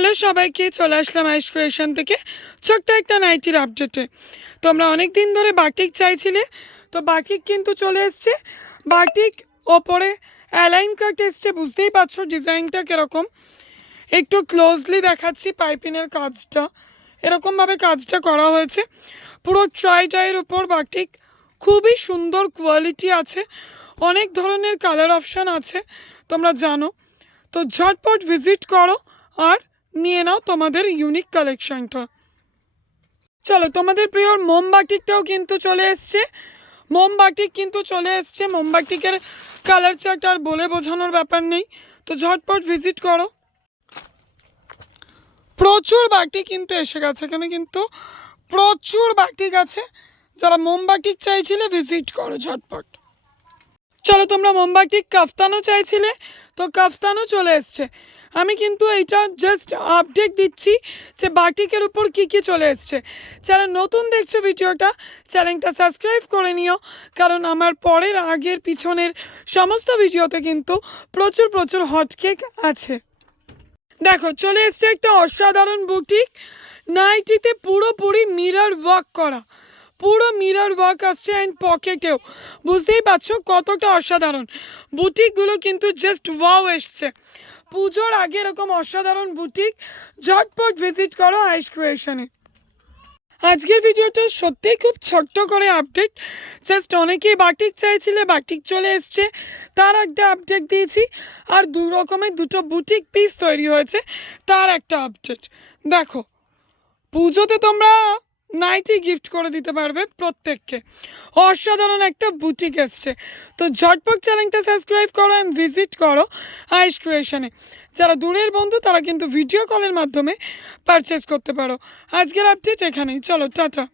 Hello সবাইকে, চলে আসলাম আইস creation থেকে। ছোট্ট একটা নাইটির আপডেটে তোমরা অনেক দিন ধরে বাটিক চাইছিলে, তো বাটিক কিন্তু চলে এসছে। বাটিক ওপরে অ্যালাইন কাট এসছে, বুঝতেই পারছ ডিজাইনটা কীরকম। একটু ক্লোজলি দেখাচ্ছি পাইপিনের কাজটা। এরকমভাবে কাজটা করা হয়েছে। পুরো ট্রাই টাইয়ের উপর বাটিক খুবই সুন্দর কোয়ালিটি আছে। অনেক ধরনের কালার অপশান আছে, তোমরা জানো। তো ঝটপট ভিজিট করো, আর নিয়ে নাও তোমাদের ইউনিক কালেকশনটা চলো, তোমাদের প্রিয় মোমবাটিকটাও কিন্তু চলে এসছে। মোমবাটিক কিন্তু চলে এসছে। মোমবাটিকের কালার চার্ট আর বলে বোঝানোর ব্যাপার নেই। তো ঝটপট ভিজিট করো। প্রচুর বাটি কিন্তু এসে গেছে। এখানে কিন্তু প্রচুর বাটিক আছে যারা মোমবাটিক চাইছিলে ভিজিট করো ঝটপট। চলো, তোমরা মোমবাটিক কাফতানও চাইছিলে। তো কাফতানও চলে এসছে। আমি কিন্তু এইটা জাস্ট আপডেট দিচ্ছি যে বাটিকের উপর কী কী চলে এসছে। যারা নতুন দেখছ ভিডিওটা চ্যানেলটা সাবস্ক্রাইব করে নিও, কারণ আমার পরের, আগের, পিছনের সমস্ত ভিডিওতে কিন্তু প্রচুর প্রচুর হটকেক আছে। দেখো, চলে এসছে একটা অসাধারণ বুটিক নাইটিতে পুরোপুরি মিরর ওয়ার্ক করা। পুরো মিরর ওয়ার্ক আসছে অ্যান্ড পকেটেও বুঝতেই পারছ কতটা অসাধারণ। বুটিকগুলো কিন্তু জাস্ট ওয়াও এসছে। পুজোর আগে এরকম অসাধারণ বুটিক ঝটপট ভিজিট করো আইস ক্রিয়েশনে আজকের ভিডিওটা সত্যিই খুব ছোট্ট করে আপডেট জাস্ট অনেকেই বাটিক চাইছিলে বাটিক চলে এসছে। তার একটা আপডেট দিয়েছি। আর দু রকমের দুটো বুটিক পিস তৈরি হয়েছে। তার একটা আপডেট দেখো, পুজোতে তোমরা নাইটি গিফট করে দিতে পারবে প্রত্যেককে। অসাধারণ একটা বুটিক এসছে। তো ঝটপট চ্যানেলটা সাবস্ক্রাইব করো অ্যান্ড ভিজিট করো আইস ক্রিয়েশনে যারা দূরের বন্ধু, তারা কিন্তু ভিডিও কলের মাধ্যমে পারচেস করতে পারো। আজকের আপডেট এখানেই। চলো, টাটা।